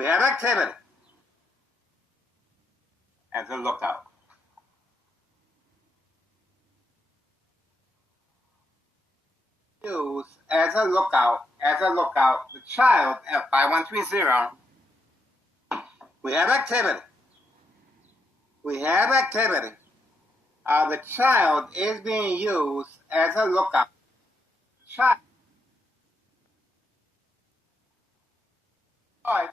We have activity as a lookout. Use as a lookout, the child at 5130. We have activity. The child is being used as a lookout. Child. All right.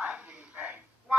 I can say, wow.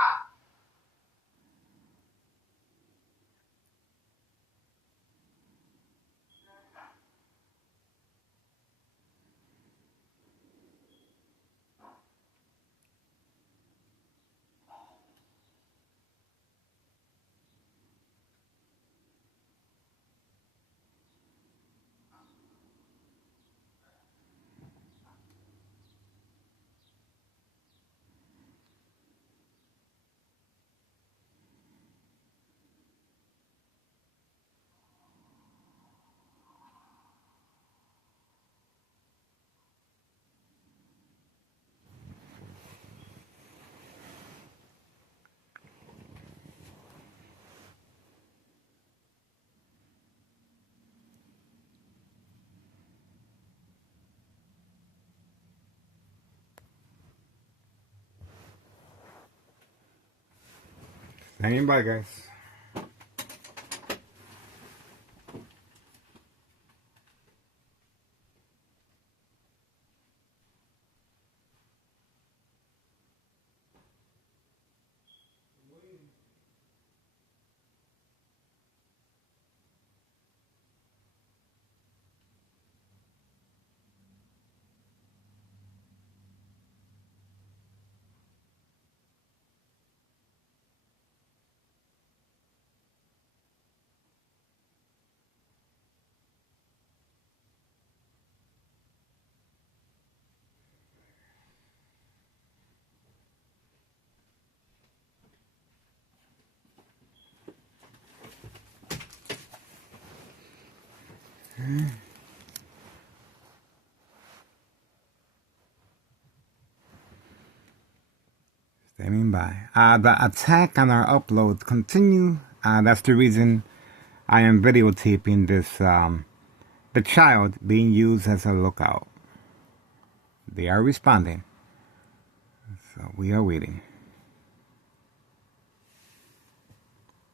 Hanging by, guys. Standing by. The attack on our upload continue. That's the reason I am videotaping this. The child being used as a lookout. They are responding. So we are waiting.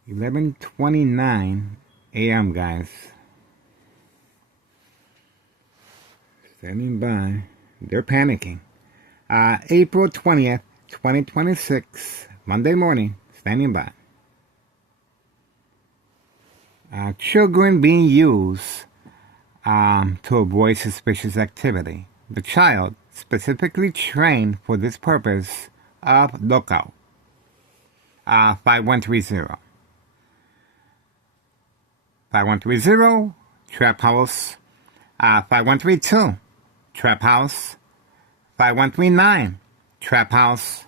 11:29 a.m. guys. Standing by. They're panicking. April 20th, 2026, Monday morning. Standing by. Children being used to avoid suspicious activity. The child specifically trained for this purpose of lookout. 5130. 5130, Trap House. 5132, Trap House. 5139, Trap House.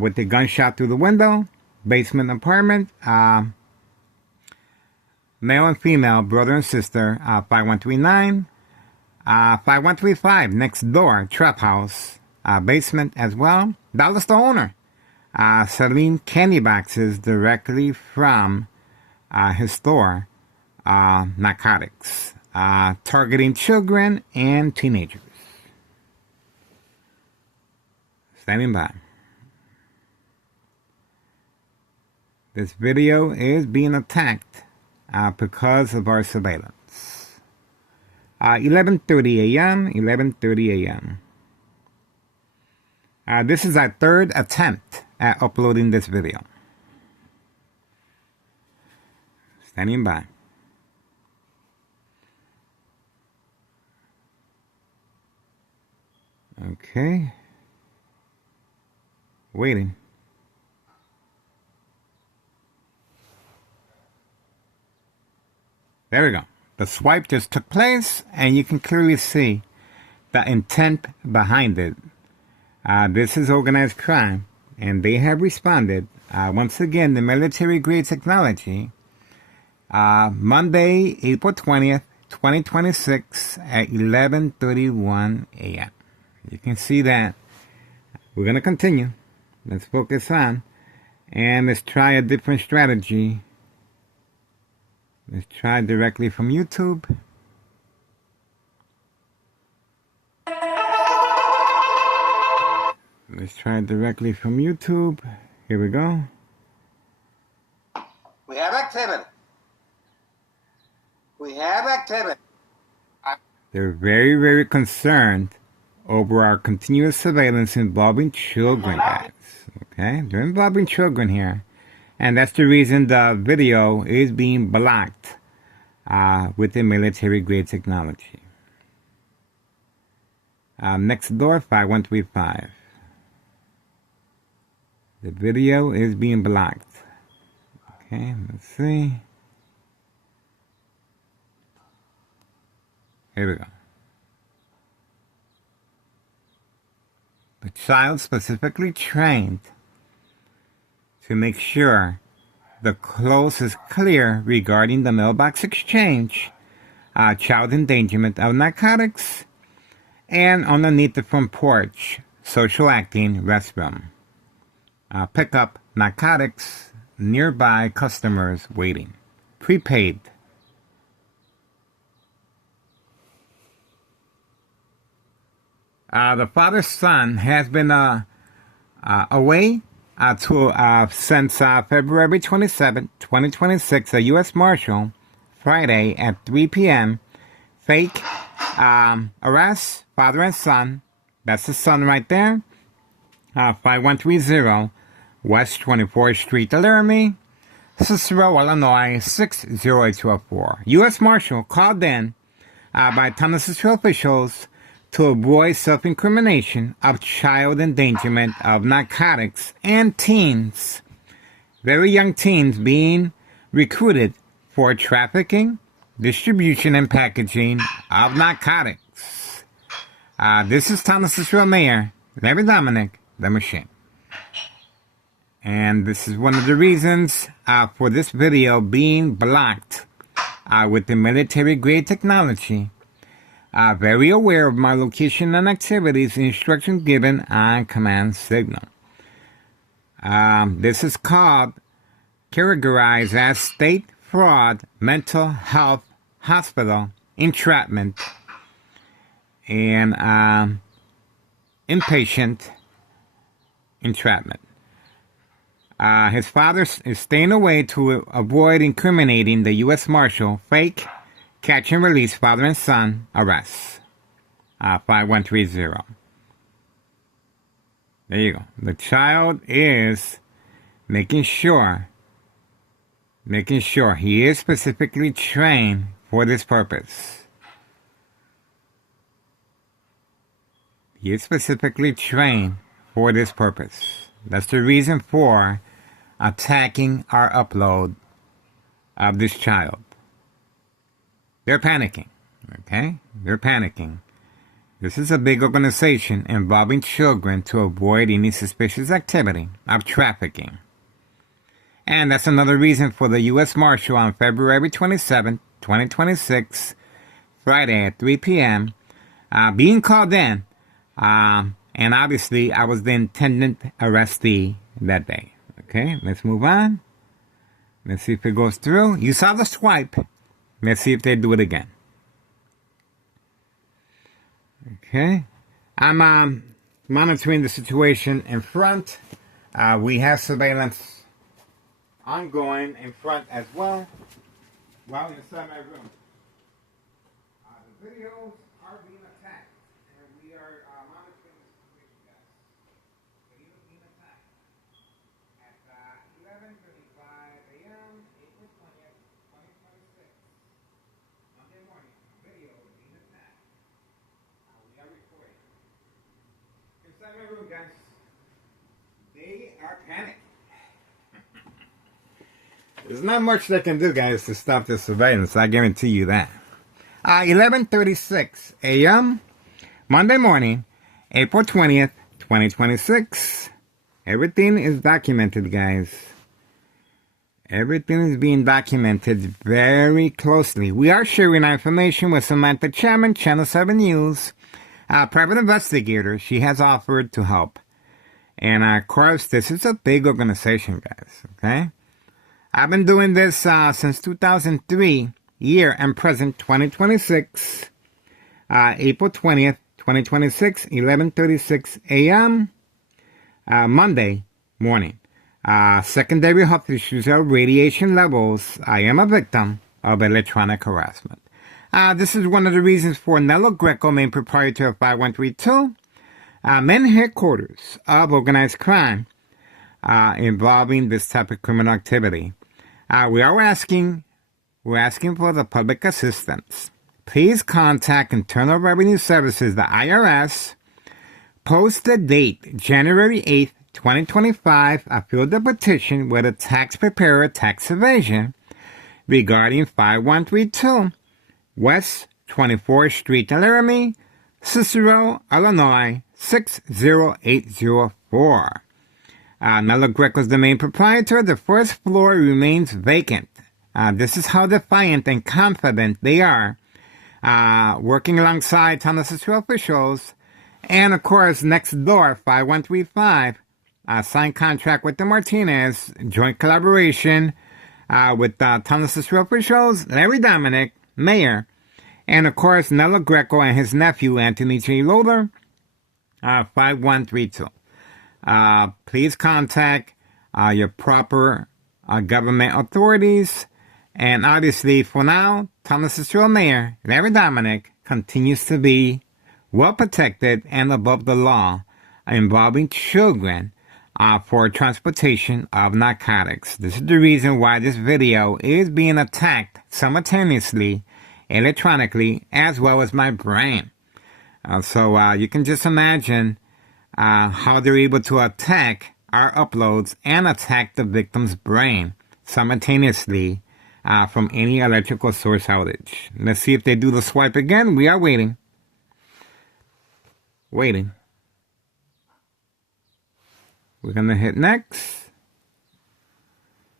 With the gunshot through the window. Basement apartment. Male and female, brother and sister. 5139. 5135, next door, Trap House. Basement as well. Dallas the owner. Selling candy boxes directly from his store. Narcotics. Targeting children and teenagers. Standing by. This video is being attacked because of our surveillance. 11:30 a.m. 11:30 a.m. This is our third attempt at uploading this video. Standing by. Okay. Waiting. There we go. The swipe just took place, and you can clearly see the intent behind it. This is organized crime, and they have responded. Once again, the military-grade technology Monday, April 20th, 2026 at 11:31 a.m. You can see that. We're going to continue. Let's focus on. And let's try a different strategy. Let's try directly from YouTube. Let's try directly from YouTube. Here we go. We have activity. We have activity. They're very, very concerned over our continuous surveillance involving children, guys. Okay? They're involving children here. And that's the reason the video is being blocked with the military-grade technology. Next door, 5135. The video is being blocked. Okay, let's see. Here we go. The child specifically trained to make sure the close is clear regarding the mailbox exchange, child endangerment of narcotics, and underneath the front porch, social acting restroom. Pick up narcotics, nearby customers waiting. Prepaid. The father's son has been away since February 27, 2026. A U.S. Marshal, Friday at 3 p.m. Fake arrest, father and son. That's the son right there. 5130 West 24th Street, Laramie, Cicero, Illinois, 60804. U.S. Marshal called in by Town of Cicero officials to avoid self-incrimination of child endangerment of narcotics and teens, very young teens being recruited for trafficking, distribution, and packaging of narcotics. This is Town of Cicero Mayor Larry Dominic, the Machine. And this is one of the reasons for this video being blocked with the military-grade technology. Very aware of my location and activities, instructions given on command signal. This is categorized as state fraud, mental health, hospital, entrapment, and inpatient entrapment. His father is staying away to avoid incriminating the U.S. Marshal. Fake catch and release father and son arrests. 5130. There you go. The child is making sure he is specifically trained for this purpose. He is specifically trained for this purpose. That's the reason for attacking our upload of this child. They're panicking, okay? They're panicking. This is a big organization involving children to avoid any suspicious activity of trafficking. And that's another reason for the U.S. Marshal on February 27, 2026, Friday at 3 p.m., being called in. And obviously, I was the intended arrestee that day. Okay, let's move on. Let's see if it goes through. You saw the swipe. Let's see if they do it again. Okay. I'm monitoring the situation in front. We have surveillance ongoing in front as well. While inside my room. The videos are being attacked. And we are monitoring the situation, guys. Videos being attacked. At 11:35 a.m., April 20th, 2026. Monday morning, video being attacked. We are recording. Inside my room, guys. They are panicking. There's not much they can do, guys, to stop the surveillance. I guarantee you that. 11:36 a.m. Monday morning, April 20th, 2026. Everything is documented, guys. Everything is being documented very closely. We are sharing our information with Samantha Chapman, Channel 7 News, a private investigator. She has offered to help. And of course, this is a big organization, guys, okay? I've been doing this since 2003, year and present 2026, April 20th, 2026, 11:36 a.m., Monday morning. Secondary health issues are radiation levels. I am a victim of electronic harassment. This is one of the reasons for Nello Greco, main proprietor of 5132, main headquarters of organized crime involving this type of criminal activity. We're asking for the public assistance. Please contact Internal Revenue Services, the IRS. Post the date, January 8th, 2025. I filled the petition with a tax preparer tax evasion regarding 5132 West 24th Street in Laramie, Cicero, Illinois, 60804. Nello Greco is the main proprietor. The first floor remains vacant. This is how defiant and confident they are, working alongside Town of Cicero officials. And of course, next door, 5135, signed contract with the Martinez, joint collaboration with Town of Cicero officials, Larry Dominic, mayor, and of course, Nello Greco and his nephew, Anthony J. Loader, 5132. Please contact your proper government authorities. And obviously, for now, Town of Cicero Mayor Larry Dominic continues to be well protected and above the law involving children for transportation of narcotics. This is the reason why this video is being attacked simultaneously, electronically, as well as my brain. So you can just imagine how they're able to attack our uploads and attack the victim's brain simultaneously from any electrical source outage. Let's see if they do the swipe again. We are waiting. We're going to hit next.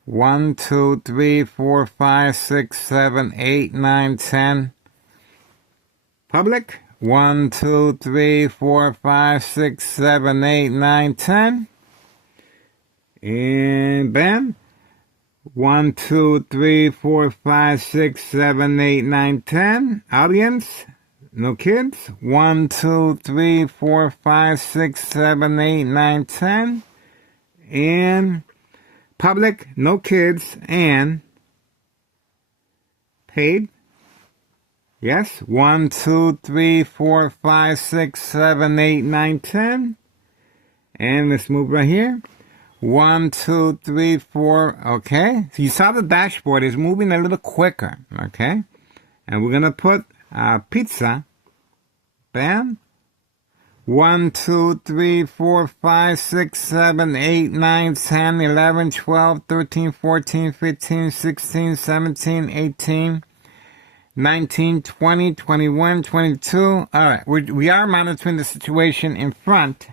1, 2, 3, 4, 5, 6, 7, 8, 9, 10. Public. 1, 2, 3, 4, 5, 6, 7, 8, 9, 10. And bam. 1, 2, 3, 4, 5, 6, 7, 8, 9, 10. Audience. No kids. 1, 2, 3, 4, 5, 6, 7, 8, 9, 10. And public. No kids. And paid. Yes. 1, 2, 3, 4, 5, 6, 7, 8, 9, 10. And let's move right here. 1, 2, 3, 4. Okay. So you saw the dashboard is moving a little quicker. Okay. And we're going to put pizza. Bam. 1, 2, 3, 4, 5, 6, 7, 8, 9, 10, 11, 12, 13, 14, 15, 16, 17, 18, 19, 20, 21, 22. All right. We are monitoring the situation in front.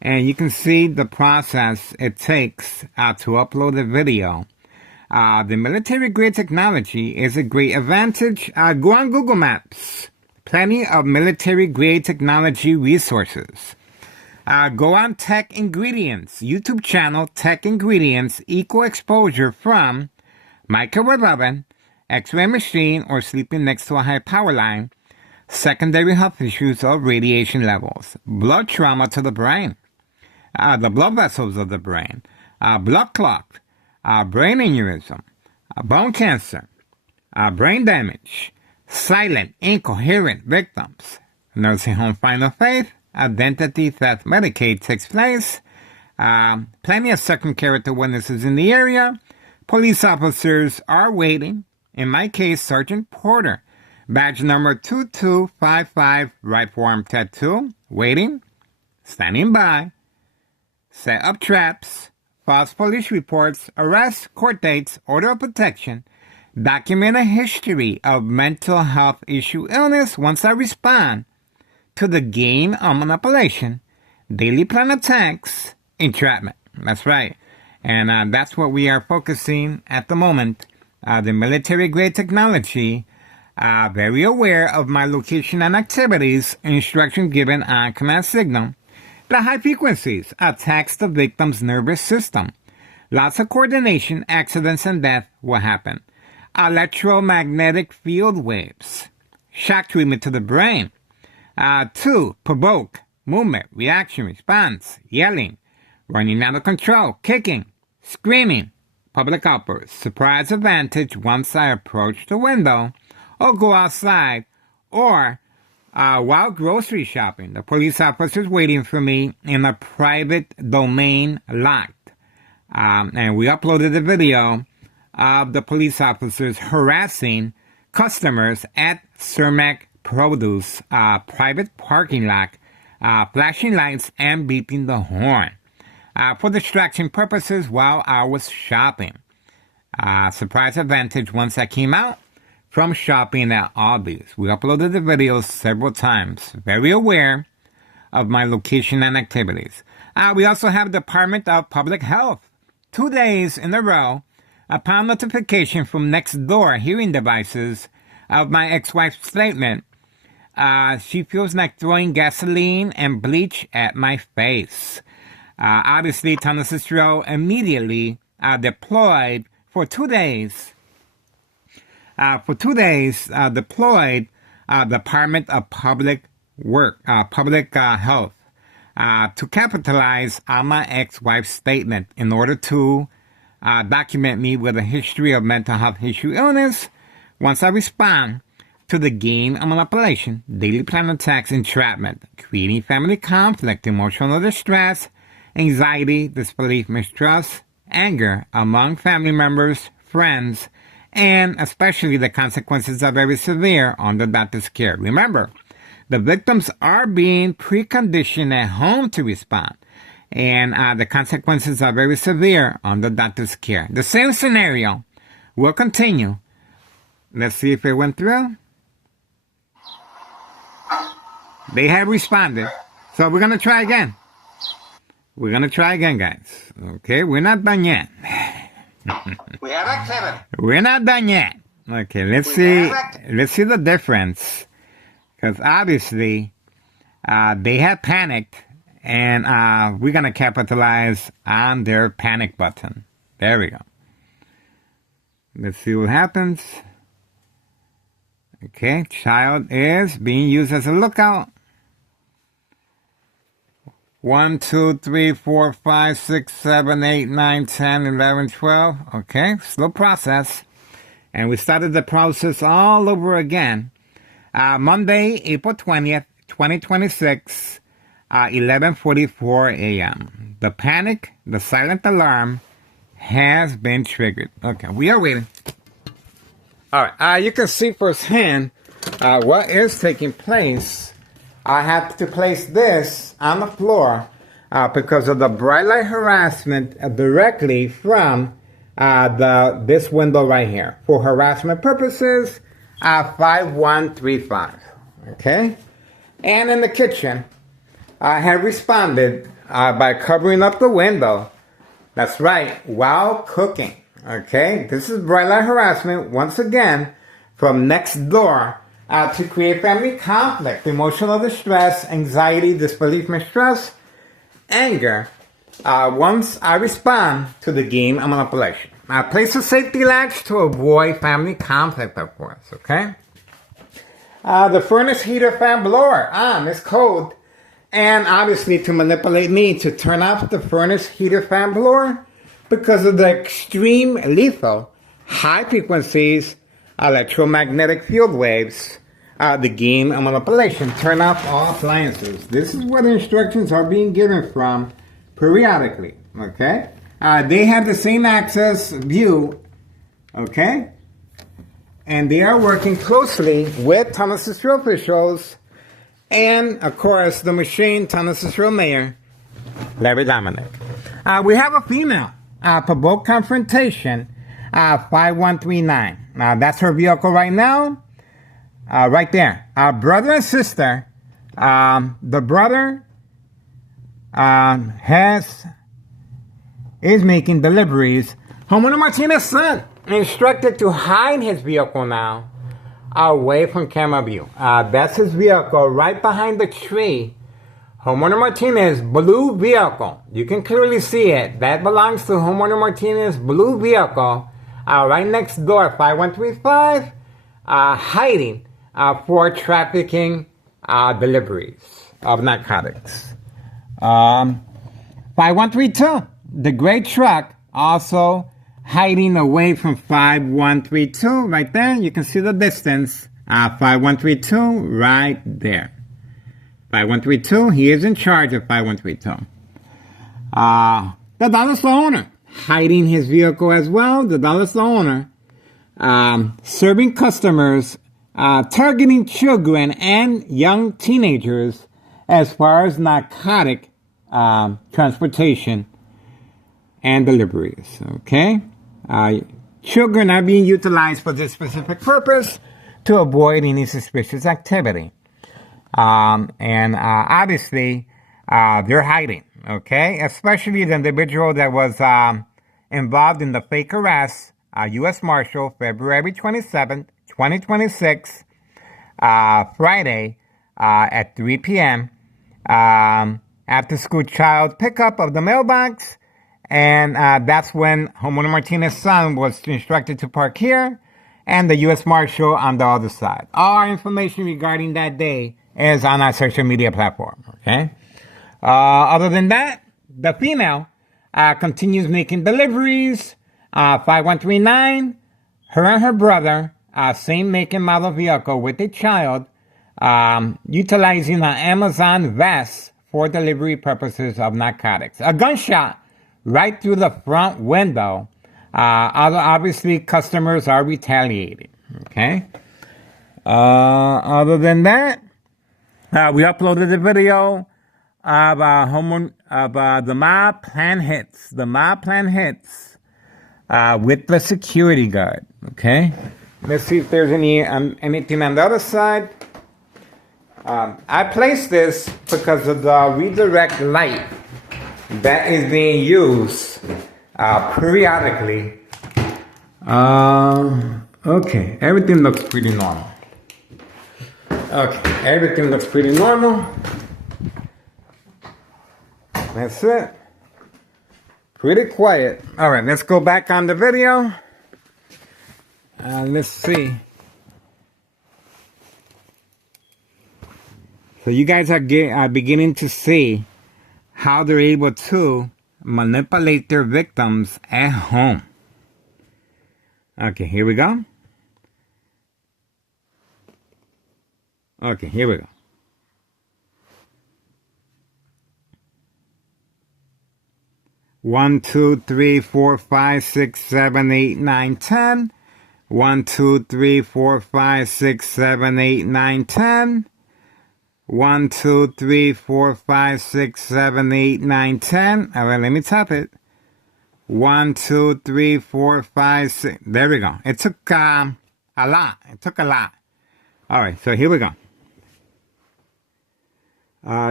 And you can see the process it takes to upload a video. The military-grade technology is a great advantage. Go on Google Maps. Plenty of military-grade technology resources. Go on Tech Ingredients. YouTube channel Tech Ingredients. Equal exposure from microwave oven, X-ray machine, or sleeping next to a high power line. Secondary health issues of radiation levels. Blood trauma to the brain. The blood vessels of the brain. Blood clot. Brain aneurysm. Bone cancer. Brain damage. Silent, incoherent victims. Nursing home final faith. Identity theft Medicaid takes place. Plenty of second character witnesses in the area. Police officers are waiting. In my case, Sergeant Porter. Badge number 2255, right forearm tattoo. Waiting. Standing by. Set up traps. False police reports. Arrests, court dates, order of protection. Document a history of mental health issue illness once I respond to the game of manipulation, daily plan attacks, entrapment. That's right. And that's what we are focusing at the moment. The military-grade technology, very aware of my location and activities, instruction given on command signal. The high frequencies attacks the victim's nervous system. Lots of coordination, accidents, and death will happen. Electromagnetic field waves. Shock treatment to the brain. 2. Provoke. Movement, reaction, response, yelling, running out of control, kicking, screaming, public outbursts, surprise advantage once I approach the window or go outside, or while grocery shopping, the police officers waiting for me in a private domain locked. And we uploaded the video of the police officers harassing customers at Cermak Produce private parking lot, flashing lights and beeping the horn for distraction purposes while I was shopping. Surprise advantage once I came out from shopping at Aldi's. We uploaded the videos several times, very aware of my location and activities. We also have Department of Public Health. 2 days in a row, upon notification from Nextdoor hearing devices of my ex-wife's statement, she feels like throwing gasoline and bleach at my face. Obviously, Thomas Cicero immediately deployed for 2 days. Deployed Department of Public Health to capitalize on my ex-wife's statement in order to document me with a history of mental health issue illness. Once I respond to the game of manipulation, daily plan attacks, entrapment, creating family conflict, emotional distress, anxiety, disbelief, mistrust, anger among family members, friends, and especially the consequences are very severe under doctor's care. Remember, the victims are being preconditioned at home to respond, and the consequences are very severe under doctor's care. The same scenario will continue. Let's see if it went through. They have responded. So we're going to try again. We're going to try again, guys. Okay, we're not done yet. We have activity. We're not done yet. Okay, let's see the difference. Because obviously, they have panicked, and we're going to capitalize on their panic button. There we go. Let's see what happens. Okay, child is being used as a lookout. 1, 2, 3, 4, 5, 6, 7, 8, 9, 10, 11, 12. Okay, slow process. And we started the process all over again. Monday, April 20th, 2026, 11:44 a.m. The panic, the silent alarm has been triggered. Okay, we are waiting. All right, you can see firsthand what is taking place. I had to place this on the floor because of the bright light harassment directly from this window right here. For harassment purposes, 5135. Okay? And in the kitchen, I had responded by covering up the window. That's right, while cooking. Okay? This is bright light harassment, once again, from Nextdoor. To create family conflict, emotional distress, anxiety, disbelief, mistrust, anger. Once I respond to the game of manipulation. I place a safety latch to avoid family conflict, of course, okay? The furnace heater fan blower on is code. And obviously to manipulate me to turn off the furnace heater fan blower because of the extreme lethal, high frequencies, electromagnetic field waves, the game of manipulation. Turn off all appliances. This is what instructions are being given from periodically, okay? They have the same access view, okay? And they are working closely with Thomas Cicero officials and, of course, the machine, Thomas Cicero Mayor, Larry Dominic. We have a female, provoke confrontation, 5139. That's her vehicle right now. Right there. Brother and sister. The brother has is making deliveries, homeowner Martinez's son instructed to hide his vehicle now away from camera view. That's his vehicle right behind the tree. Homeowner Martinez blue vehicle. You can clearly see it. That belongs to homeowner Martinez blue vehicle right next door, 5135, hiding for trafficking deliveries of narcotics. 5132, the gray truck, also hiding away from 5132 right there. You can see the distance. 5132 right there. 5132, he is in charge of 5132. The dollar store owner, hiding his vehicle as well. The dollar store owner, serving customers, targeting children and young teenagers as far as narcotic transportation and deliveries. Okay? Children are being utilized for this specific purpose to avoid any suspicious activity. Obviously, they're hiding, okay? Especially the individual that was involved in the fake arrest, U.S. Marshal, February 27th, 2026, Friday at 3 p.m., after school child pickup of the mailbox. And that's when homeowner Martinez's son was instructed to park here and the U.S. Marshal on the other side. All our information regarding that day is on our social media platform, okay? Other than that, the female continues making deliveries. 5139, her and her brother, same make and model vehicle with a child, utilizing an Amazon vest for delivery purposes of narcotics. A gunshot right through the front window. Obviously, customers are retaliating, okay? Other than that, we uploaded a video of the mob plan hits. The mob plan hits with the security guard. Okay, let's see if there's anything on the other side. I placed this because of the redirect light that is being used periodically. Okay, everything looks pretty normal. Okay, everything looks pretty normal. That's it. Pretty quiet. All right, let's go back on the video. Let's see. So you guys are beginning to see how they're able to manipulate their victims at home. Okay, here we go. Okay, here we go. One, 2, 3, 4, 5, 6, 7, 8, 9, 10. 1, 2, 3, 4, 5, 6, 7, 8, 9, 10. 1, 2, 3, 4, 5, 6, 7, 8, 9, 10. All right, let me tap it. 1, 2, 3, 4, 5, 6. There we go. It took a lot. It took a lot. All right, so here we go.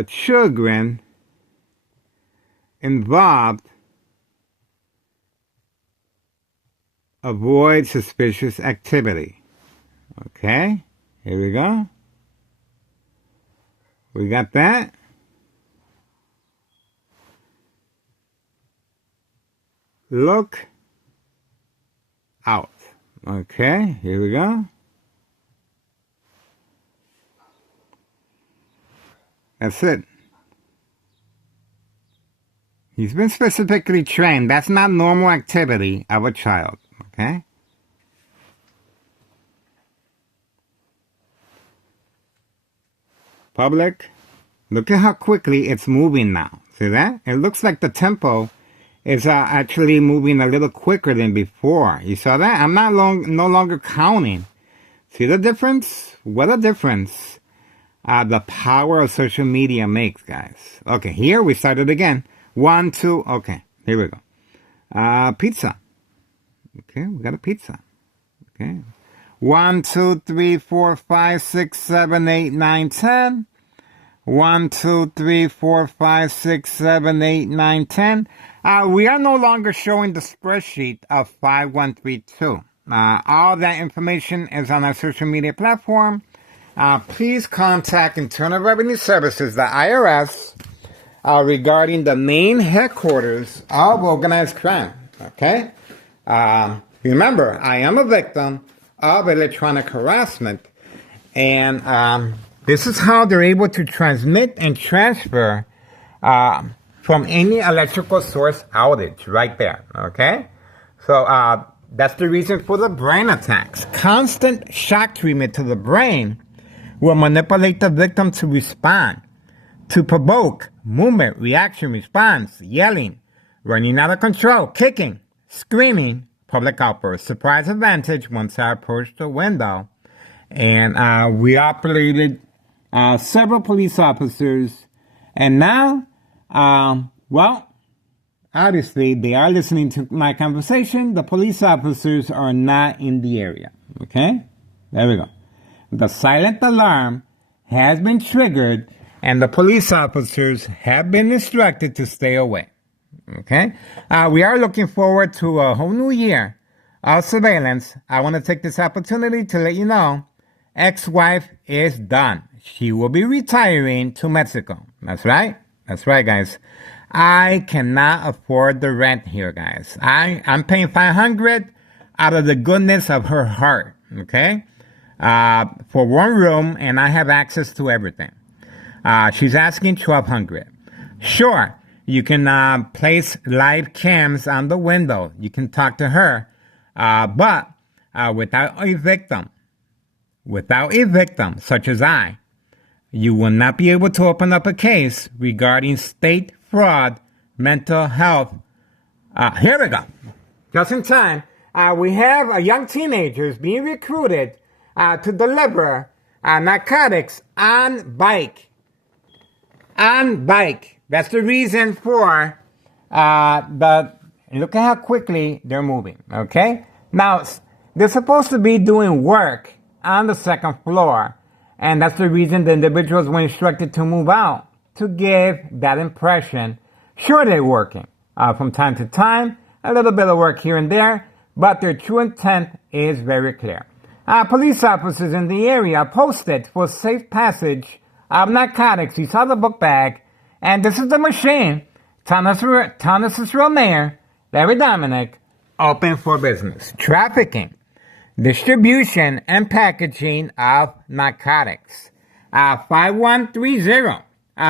Children involved avoid suspicious activity. Okay, here we go. We got that. Look out. Okay, here we go. That's it. He's been specifically trained. That's not normal activity of a child. Okay? Public. Look at how quickly it's moving now. See that? It looks like the tempo is actually moving a little quicker than before. You saw that? I'm no longer counting. See the difference? What a difference the power of social media makes, guys. Okay, here we started again. 1, 2, okay, here we go. Pizza. Okay, we got a pizza. Okay. 1, 2, 3, 4, 5, 6, 7, 8, 9, 10. 1, 2, 3, 4, 5, 6, 7, 8, 9, 10. We are no longer showing the spreadsheet of 5132. All that information is on our social media platform. Please contact Internal Revenue Services, the IRS, regarding the main headquarters of organized crime. Okay? Remember, I am a victim of electronic harassment, and this is how they're able to transmit and transfer from any electrical source outage right there. Okay? So that's the reason for the brain attacks. Constant shock treatment to the brain will manipulate the victim to respond, to provoke movement, reaction, response, yelling, running out of control, kicking, screaming, public outbursts, surprise advantage once I approached the window. And we operated several police officers. And now, well, obviously they are listening to my conversation. The police officers are not in the area. Okay? There we go. The silent alarm has been triggered and the police officers have been instructed to stay away. Okay? We are looking forward to a whole new year of surveillance. I want to take this opportunity to let you know, ex-wife is done. She will be retiring to Mexico. That's right. That's right, guys. I cannot afford the rent here, guys. I'm paying $500 out of the goodness of her heart. Okay? For one room, and I have access to everything. She's asking $1,200. Sure, you can place live cams on the window. You can talk to her, but without a victim, such as I, you will not be able to open up a case regarding state fraud, mental health. Here we go. Just in time, we have young teenagers being recruited to deliver narcotics on bike. On bike. That's the reason for look at how quickly they're moving, okay? Now, they're supposed to be doing work on the second floor, and that's the reason the individuals were instructed to move out, to give that impression. Sure, they're working from time to time, a little bit of work here and there, but their true intent is very clear. Police officers in the area posted for safe passage of narcotics. You saw the book bag, and this is the machine. Thomas's real mayor, Larry Dominic, open for business. Trafficking, distribution, and packaging of narcotics. 5130.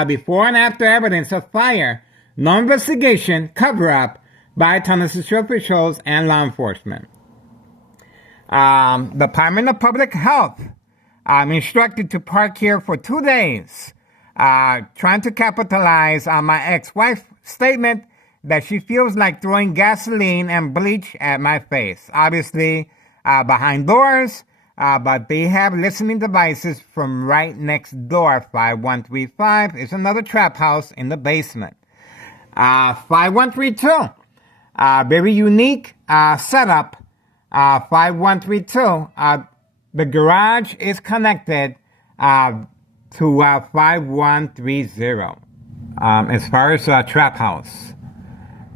Before and after evidence of fire, no investigation, cover-up by Thomas officials and law enforcement. Department of Public Health, I'm instructed to park here for 2 days, trying to capitalize on my ex-wife's statement that she feels like throwing gasoline and bleach at my face. Obviously, behind doors, but they have listening devices from right next door. 5135 is another trap house in the basement. 5132, very unique setup. 5132, the garage is connected to 5130 as far as trap house.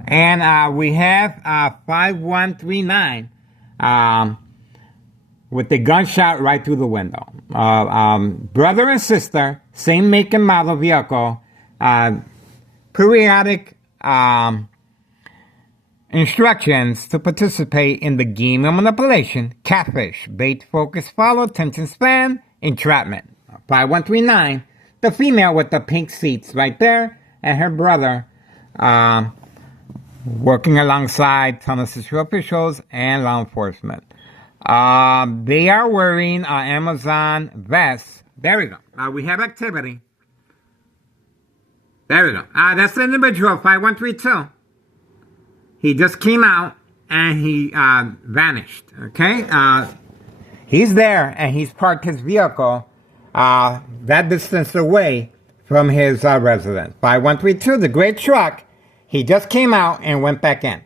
And we have 5139 with the gunshot right through the window. Brother and sister, same make and model vehicle, periodic instructions to participate in the game of manipulation, catfish, bait, focus, follow, attention span, entrapment. 5139, the female with the pink seats right there, and her brother working alongside Thomas officials and law enforcement. They are wearing Amazon vests. There we go. We have activity. There we go. That's the individual, 5132. He just came out and he vanished, okay? He's there and he's parked his vehicle that distance away from his residence. 5132, the gray truck, he just came out and went back in.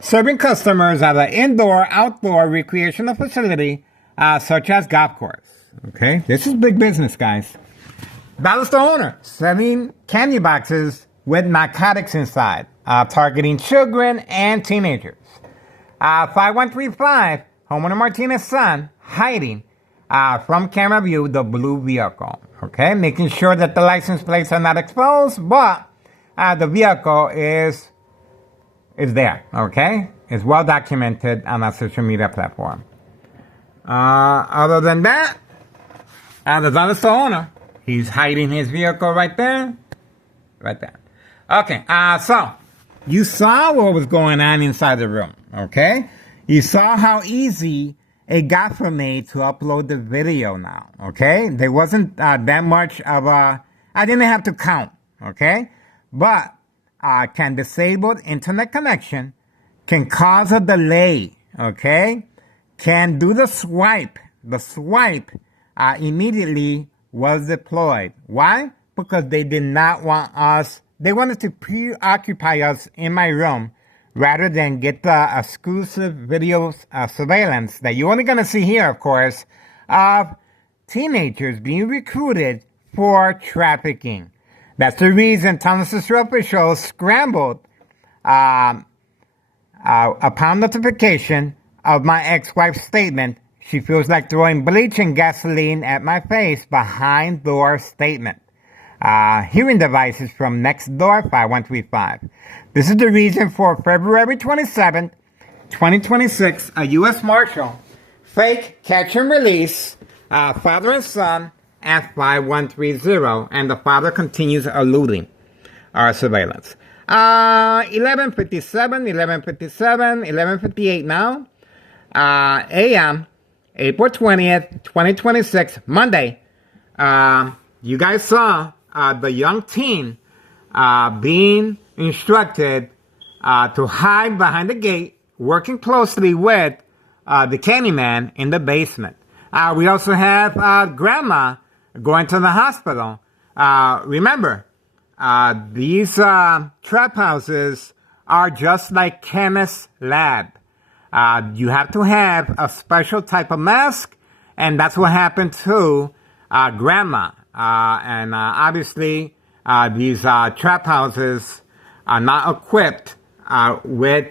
Serving customers at an indoor, outdoor recreational facility such as golf course, okay? This is big business, guys. That was the owner, selling candy boxes with narcotics inside. targeting children and teenagers. 5135, homeowner Martinez's son hiding from camera view the blue vehicle. Okay, making sure that the license plates are not exposed, but the vehicle is there. Okay, it's well documented on our social media platform. Other than that, there's the owner. He's hiding his vehicle right there. Right there. Okay, so you saw what was going on inside the room, okay? You saw how easy it got for me to upload the video now, okay? There wasn't that much of a... I didn't have to count, okay? But can disabled internet connection, can cause a delay, okay? Can do the swipe. The swipe immediately was deployed. Why? Because they did not want us, they wanted to preoccupy us in my room rather than get the exclusive video surveillance that you're only going to see here, of course, of teenagers being recruited for trafficking. That's the reason Thomas officials scrambled upon notification of my ex-wife's statement. She feels like throwing bleach and gasoline at my face behind door statement. Hearing devices from Nextdoor 5135. This is the reason for February 27th, 2026, a U.S. Marshal fake catch and release father and son at 5130, and the father continues eluding our surveillance. 11:57 now, a.m., April 20th, 2026, Monday. You guys saw the young teen being instructed to hide behind the gate, working closely with the Candyman in the basement. We also have grandma going to the hospital. Remember, these trap houses are just like chemist's lab. You have to have a special type of mask, and that's what happened to grandma. And obviously, these trap houses are not equipped with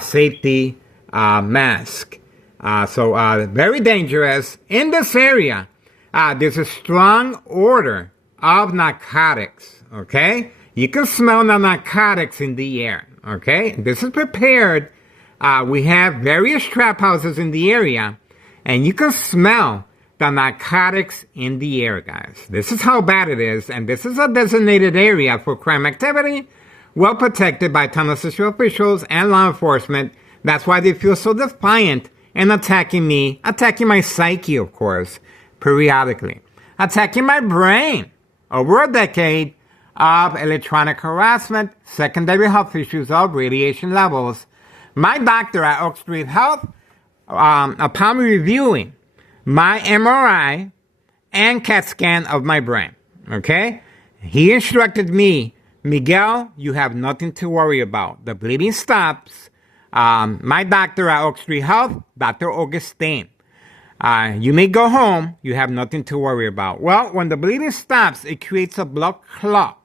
safety mask. So very dangerous. In this area, there's a strong order of narcotics, okay? You can smell the narcotics in the air, okay? This is prepared. We have various trap houses in the area, and you can smell the narcotics in the air, guys. This is how bad it is, and this is a designated area for crime activity, well protected by Tunnel officials and law enforcement. That's why they feel so defiant and attacking me, attacking my psyche, of course, periodically, attacking my brain. Over a decade of electronic harassment, secondary health issues of radiation levels. My doctor at Oak Street Health, upon reviewing my MRI and CAT scan of my brain, okay, he instructed me, Miguel, you have nothing to worry about. The bleeding stops. My doctor at Oak Street Health, Dr. Augustine, you may go home. You have nothing to worry about. Well, when the bleeding stops, it creates a blood clot.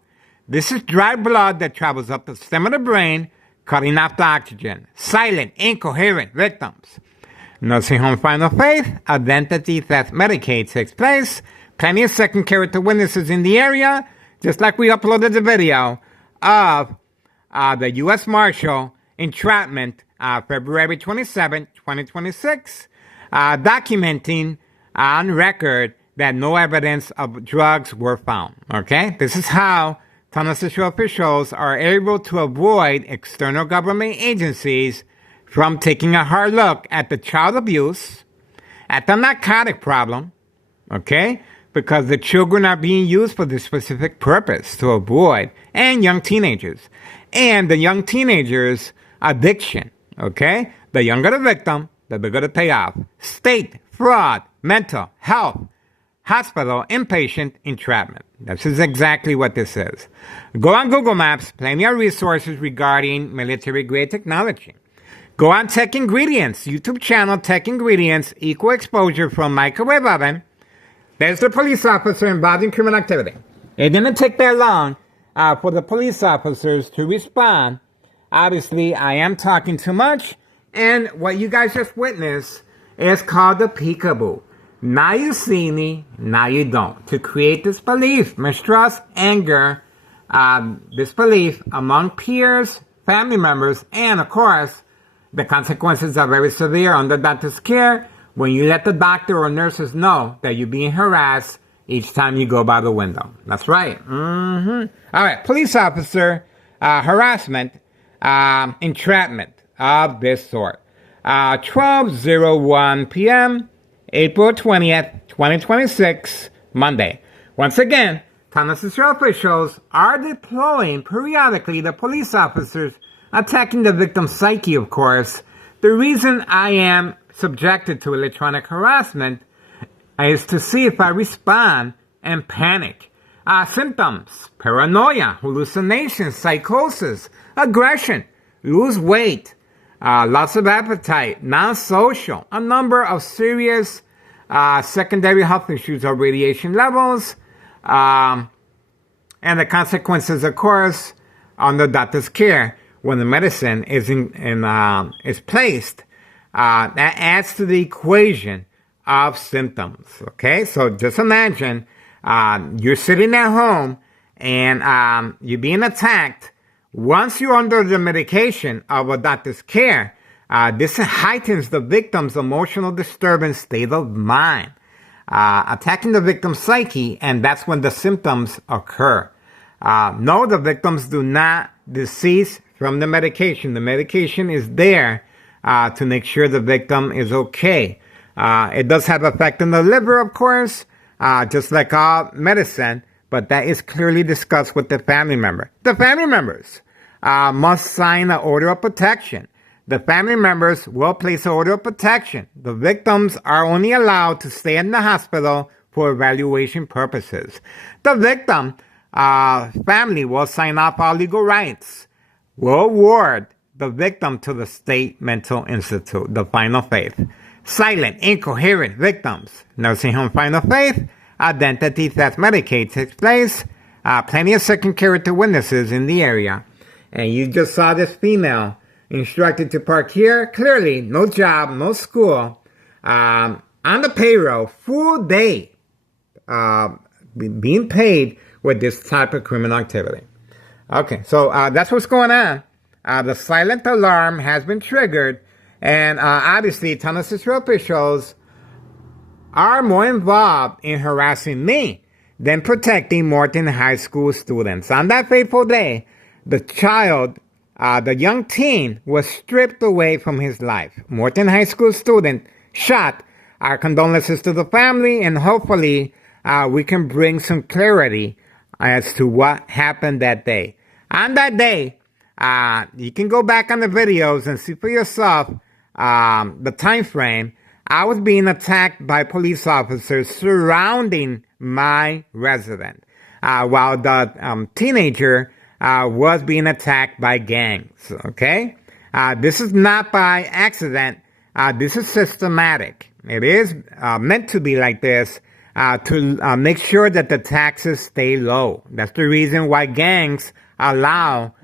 This is dry blood that travels up the stem of the brain, cutting off the oxygen. Silent, incoherent victims. Nursing home final faith, identity theft Medicaid takes place. Plenty of second character witnesses in the area, just like we uploaded the video of the U.S. Marshal entrapment February 27, 2026, documenting on record that no evidence of drugs were found. Okay? This is how Tunnel officials are able to avoid external government agencies from taking a hard look at the child abuse, at the narcotic problem, okay? Because the children are being used for this specific purpose to avoid, and young teenagers. And the young teenagers' addiction, okay? The younger the victim, the bigger the payoff. State, fraud, mental, health, hospital, inpatient, entrapment. This is exactly what this is. Go on Google Maps, plenty of resources regarding military-grade technology. Go on Tech Ingredients, YouTube channel Tech Ingredients, equal exposure from microwave oven. There's the police officer involved in criminal activity. It didn't take that long for the police officers to respond Obviously, I am talking too much, and what you guys just witnessed is called the peekaboo. Now you see me, now you don't. To create disbelief, mistrust, anger, disbelief among peers, family members, and of course, the consequences are very severe under doctor's care when you let the doctor or nurses know that you're being harassed each time you go by the window. That's right. All right, police officer harassment, entrapment of this sort. 12:01 p.m., April 20th, 2026, Monday. Once again, Town of Cicero officials are deploying periodically the police officers attacking the victim's psyche, of course. The reason I am subjected to electronic harassment is to see if I respond and panic. Symptoms: paranoia, hallucinations, psychosis, aggression, lose weight, loss of appetite, non-social, a number of serious secondary health issues or radiation levels, and the consequences, of course, on the doctor's care when the medicine is placed. That adds to the equation of symptoms. Okay, so just imagine you're sitting at home and you're being attacked. Once you're under the medication of a doctor's care, this heightens the victim's emotional disturbance state of mind, attacking the victim's psyche, and that's when the symptoms occur. No, the victims do not decease from the medication. The medication is there to make sure the victim is okay. It does have effect on the liver, of course, just like all medicine, but that is clearly discussed with the family member. The family members must sign an order of protection. The family members will place an order of protection. The victims are only allowed to stay in the hospital for evaluation purposes. The victim family will sign off all legal rights, will award the victim to the State Mental Institute, the Final Faith. Silent, incoherent victims. Nursing home Final Faith. Identity theft Medicaid takes place. Plenty of second character witnesses in the area. And you just saw this female instructed to park here. Clearly, no job, no school. On the payroll, full day being paid with this type of criminal activity. Okay, so that's what's going on. The silent alarm has been triggered, and obviously, Town of Cicero officials are more involved in harassing me than protecting Morton High School students. On that fateful day, the child, the young teen, was stripped away from his life. Morton High School student shot. Our condolences to the family, and hopefully we can bring some clarity as to what happened that day. On that day, you can go back on the videos and see for yourself the time frame. I was being attacked by police officers surrounding my resident, while the teenager was being attacked by gangs. Okay, this is not by accident. This is systematic. It is meant to be like this to make sure that the taxes stay low. That's the reason why gangs allow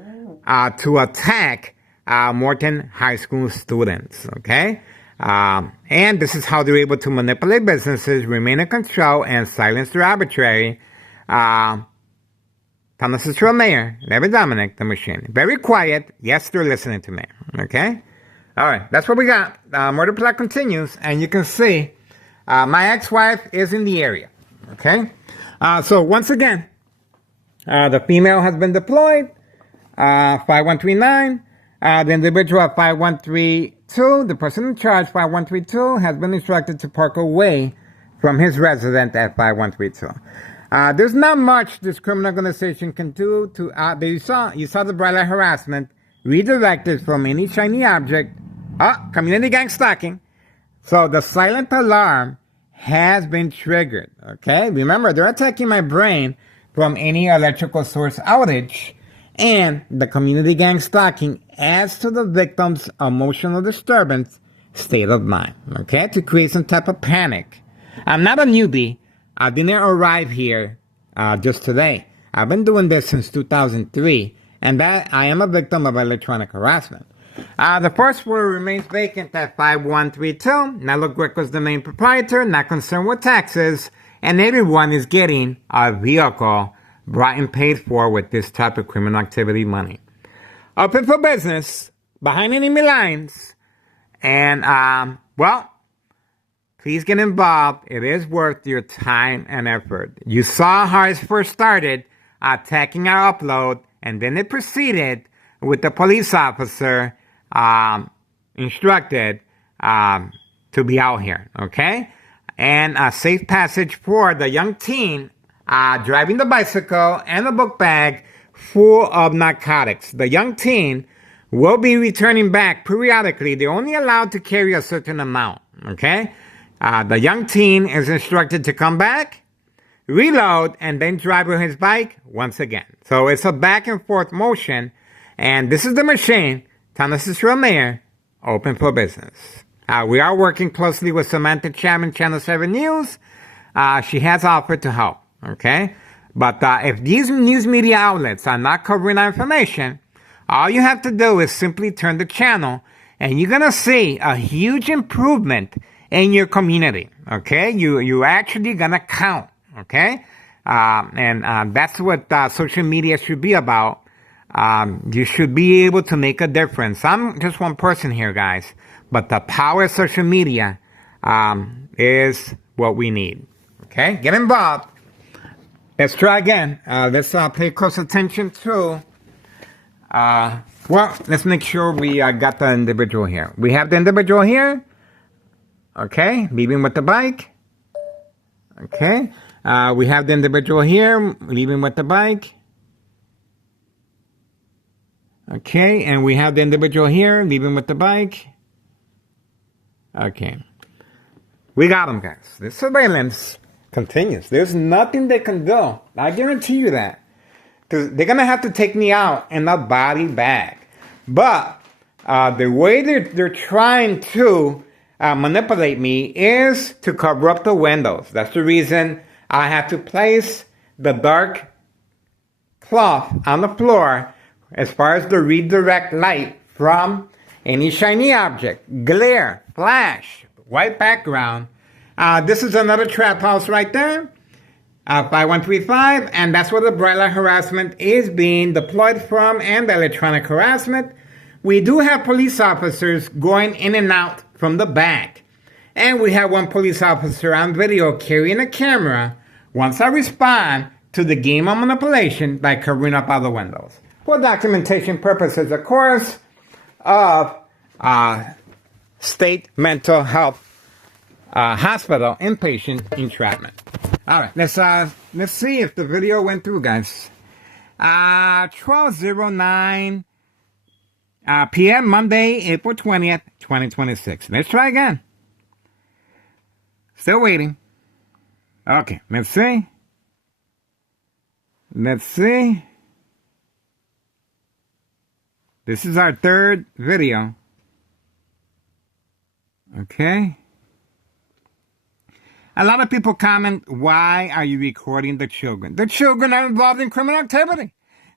to attack Morton High School students. Okay. And this is how they're able to manipulate businesses, remain in control, and silence their arbitrary. Town of Cicero Mayor, Larry Dominic, the machine. Very quiet. Yes, they're listening to me. Okay? All right. That's what we got. Murder plot continues, and you can see my ex-wife is in the area. Okay? So once again, the female has been deployed. 5139. The individual at 5132, the person in charge, 5132, has been instructed to park away from his resident at 5132. There's not much this criminal organization can do to, you saw the bright light harassment, redirected from any shiny object, community gang stalking. So the silent alarm has been triggered, okay? Remember, they're attacking my brain from any electrical source outage. And the community gang stalking adds to the victim's emotional disturbance state of mind, okay, to create some type of panic. I'm not a newbie. I didn't arrive here just today. I've been doing this since 2003, and that I am a victim of electronic harassment. The first floor remains vacant at 5132. Nello Greco's the main proprietor, not concerned with taxes, and everyone is getting a vehicle brought and paid for with this type of criminal activity money. Open for business, behind enemy lines, and, well, please get involved. It is worth your time and effort. You saw how it first started, attacking our upload, and then it proceeded with the police officer instructed to be out here, okay? And a safe passage for the young teen driving the bicycle and a book bag full of narcotics. The young teen will be returning back periodically. They're only allowed to carry a certain amount, okay? The young teen is instructed to come back, reload, and then drive with his bike once again. So it's a back and forth motion, and this is the machine, Thomas Israel Mayer, open for business. We are working closely with Samantha Chapman, Channel 7 News. She has offered to help, okay? But if these news media outlets are not covering our information, all you have to do is simply turn the channel, and you're going to see a huge improvement in your community, okay? You're actually going to count, okay? And that's what social media should be about. You should be able to make a difference. I'm just one person here, guys. But the power of social media is what we need. Okay? Get involved. Let's try again. Let's pay close attention to... well, let's make sure we got the individual here. We have the individual here. Okay? Leaving with the bike. Okay? We have the individual here. Leaving with the bike. Okay, and we have the individual here, leaving with the bike. Okay. We got them, guys. The surveillance continues. There's nothing they can do. I guarantee you that. Because they're going to have to take me out in a body bag. But the way they're trying to manipulate me is to cover up the windows. That's the reason I have to place the dark cloth on the floor as far as the redirect light from any shiny object, glare, flash, white background. This is another trap house right there, 5135, and that's where the bright light harassment is being deployed from, and the electronic harassment. We do have police officers going in and out from the back, and we have one police officer on video carrying a camera once I respond to the game of manipulation by covering up other windows. For documentation purposes, of course, of state mental health hospital inpatient entrapment. All right, let's see if the video went through, guys. 12:09 p.m. Monday, April 20th, 2026. Let's try again. Still waiting. Okay, let's see. Let's see. This is our third video. Okay. A lot of people comment, why are you recording the children? The children are involved in criminal activity.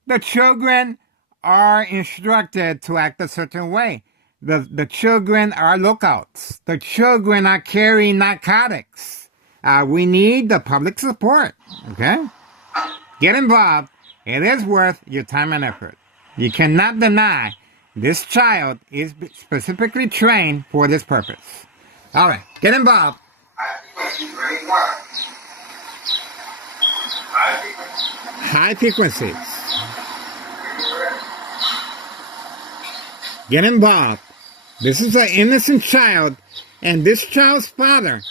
The children are instructed to act a certain way. The children are lookouts. The children are carrying narcotics. We need the public support. Okay? Get involved. It is worth your time and effort. You cannot deny this child is specifically trained for this purpose. All right, get involved. High frequencies. Get involved. This is an innocent child, and this child's father,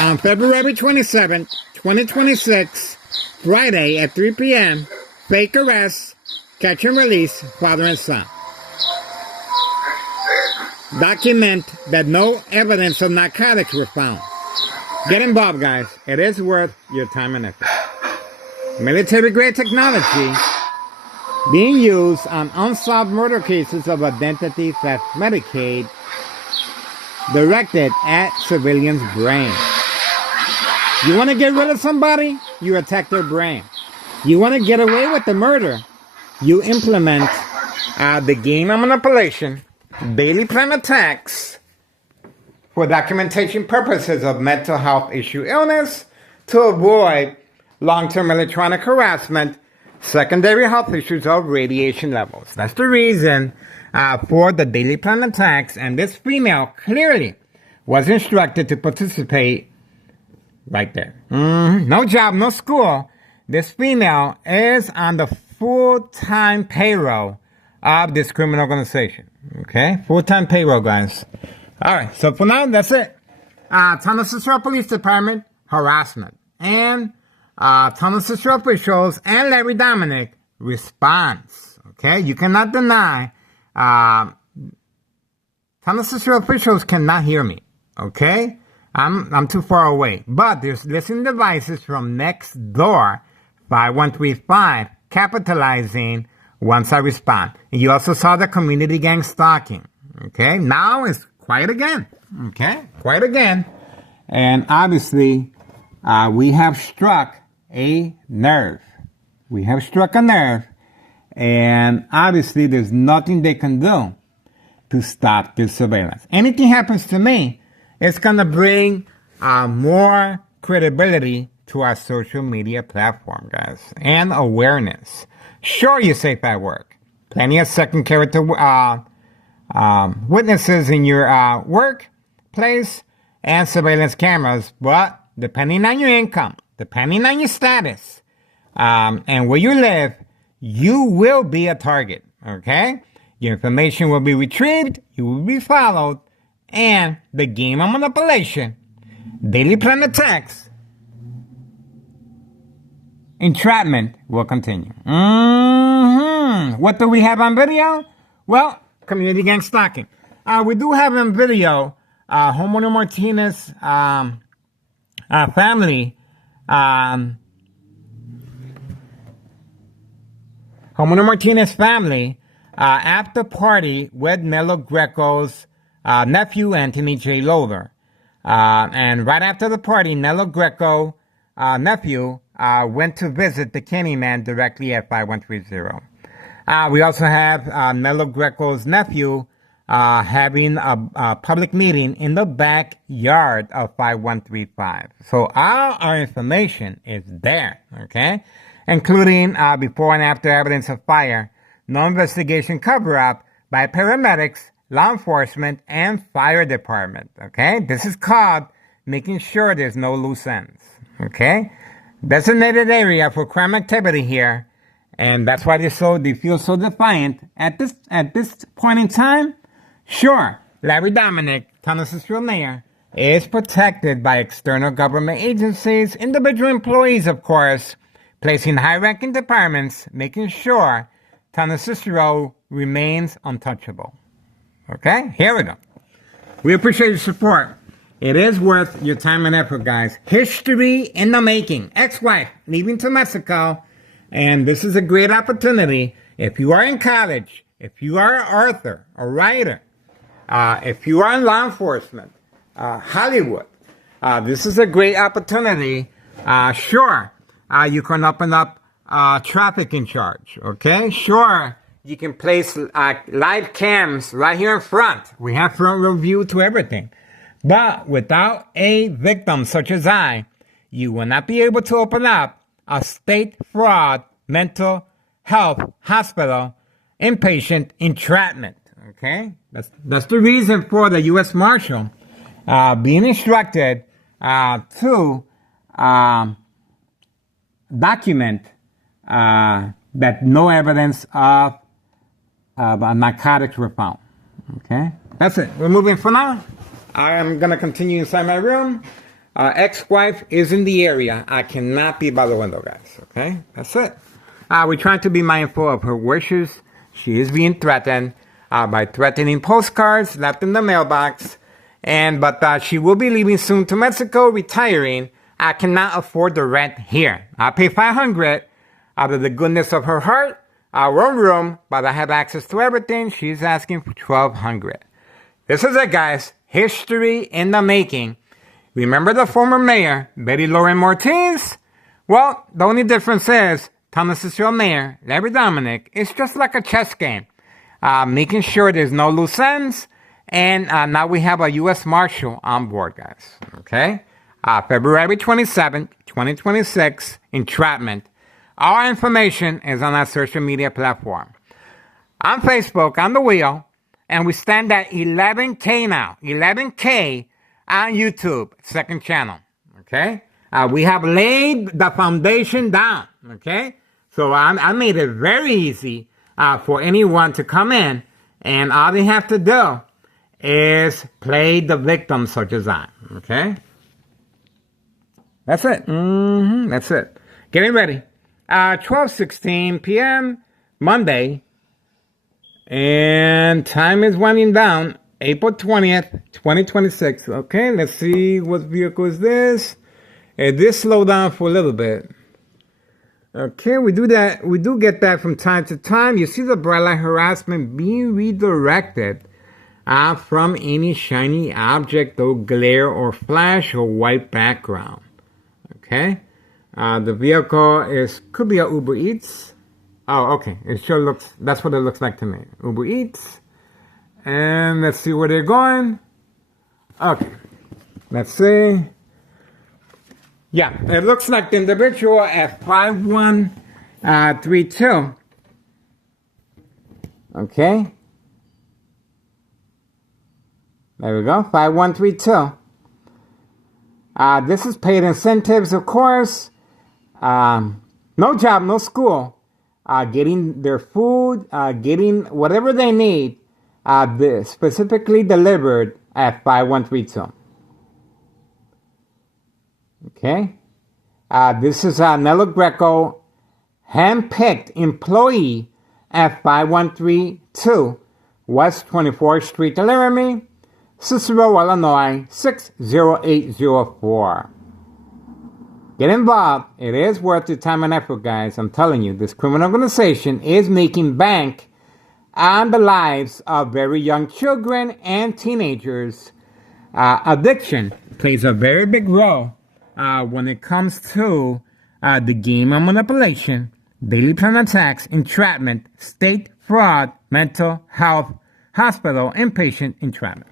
on February 27th, 2026, Friday at 3 p.m., fake arrest, catch and release, father and son. Document that no evidence of narcotics were found. Get involved, guys. It is worth your time and effort. Military-grade technology being used on unsolved murder cases of identity theft Medicaid directed at civilians' brains. You want to get rid of somebody? You attack their brain. You want to get away with the murder? you implement the game of manipulation, daily plan attacks for documentation purposes of mental health issue illness to avoid long-term electronic harassment, secondary health issues of radiation levels. That's the reason for the daily plan attacks, and this female clearly was instructed to participate right there. No job, no school. This female is on the full-time payroll of this criminal organization. Okay? Full-time payroll, guys. All right, so for now, that's it. Tunnel Cicero Police Department, harassment. And Tunnel Cicero officials and Larry Dominic response. Okay? You cannot deny. Tunnel Cicero officials cannot hear me. Okay? I'm too far away. But there's listening devices from next door, 5135, capitalizing once I respond. And you also saw the community gang stalking. Okay? Now it's quiet again. Okay? Quiet again. And obviously, we have struck a nerve. We have struck a nerve. And obviously, there's nothing they can do to stop this surveillance. Anything happens to me, it's going to bring more credibility to our social media platform, guys, and awareness. Sure, you're safe at work. Plenty of second character witnesses in your workplace and surveillance cameras, but depending on your income, depending on your status, and where you live, you will be a target, okay? Your information will be retrieved, you will be followed, and the game of manipulation, daily plan attacks, entrapment will continue. What do we have on video? Well, community gang stalking. We do have on video Homeowner Martinez family. Homeowner Martinez family after party with Nelo Greco's nephew, Anthony J. Loader. And right after the party, Nelo Greco nephew went to visit the Candyman directly at 5130. We also have Nelo Greco's nephew having a public meeting in the backyard of 5135. So all our information is there, okay? Including before and after evidence of fire, no investigation cover-up by paramedics, law enforcement, and fire department, okay? This is called making sure there's no loose ends, okay? Designated area for crime activity here, and that's why they feel so defiant. At this point in time, sure, Larry Dominic, Tunnel Cicero mayor, is protected by external government agencies, individual employees, of course, placing high-ranking departments, making sure Tunnel Cicero remains untouchable. Okay, here we go. We appreciate your support. It is worth your time and effort, guys. History in the making. Ex-wife leaving to Mexico. And this is a great opportunity. If you are in college, if you are an author, a writer, if you are in law enforcement, Hollywood, this is a great opportunity. Sure, you can open up trafficking charge, okay? Sure, you can place live cams right here in front. We have front row view to everything. But without a victim such as I, you will not be able to open up a state fraud mental health hospital inpatient entrapment. Okay? That's the reason for the U.S. Marshal being instructed to document that no evidence of narcotics were found. Okay? That's it. We're moving for now. I am going to continue inside my room. Ex-wife is in the area. I cannot be by the window, guys. Okay? That's it. We're trying to be mindful of her wishes. She is being threatened by threatening postcards left in the mailbox. But she will be leaving soon to Mexico, retiring. I cannot afford the rent here. I'll pay $500 out of the goodness of her heart. Our own room, but I have access to everything. She's asking for $1,200. This is it, guys. History in the making. Remember the former mayor, Betty Lauren Martinez? Well, the only difference is Thomas Cicero Mayor, Larry Dominic, is just like a chess game, making sure there's no loose ends. And now we have a U.S. Marshal on board, guys. Okay? February 27th, 2026, entrapment. Our information is on our social media platform. On Facebook, on the wheel, and we stand at 11K now. 11K on YouTube, second channel. Okay? We have laid the foundation down. Okay? So I made it very easy for anyone to come in, and all they have to do is play the victim such as I. Okay? That's it. That's it. Getting ready. 12:16 p.m. Monday. And time is winding down. April 20th, 2026. Okay, let's see what vehicle is this. It did slow down for a little bit. Okay, we do that. We do get that from time to time. You see the bright light harassment being redirected from any shiny object or glare or flash or white background. Okay, the vehicle could be a Uber Eats. Oh, okay. It sure looks. That's what it looks like to me. Uber Eats, and let's see where they're going. Okay, let's see. Yeah, it looks like the individual at 5132. Okay. There we go, 5132. This is paid incentives, of course. No job, no school. Getting their food, getting whatever they need, specifically delivered at 5132. Okay. This is Nello Greco, hand-picked employee at 5132 West 24th Street, Laramie, Cicero, Illinois, 60804. Get involved. It is worth your time and effort, guys. I'm telling you, this criminal organization is making bank on the lives of very young children and teenagers. Addiction plays a very big role when it comes to the game of manipulation, daily plan attacks, entrapment, state fraud, mental health, hospital, inpatient entrapment.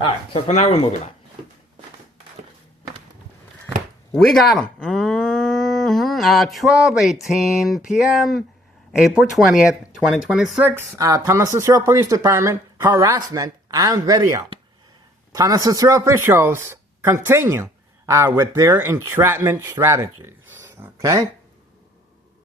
All right, so for now, we're moving on. We got him. 12:18 p.m., April 20th, 2026. Thomas Cicero Police Department, harassment on video. Thomas Cicero officials continue with their entrapment strategies. Okay?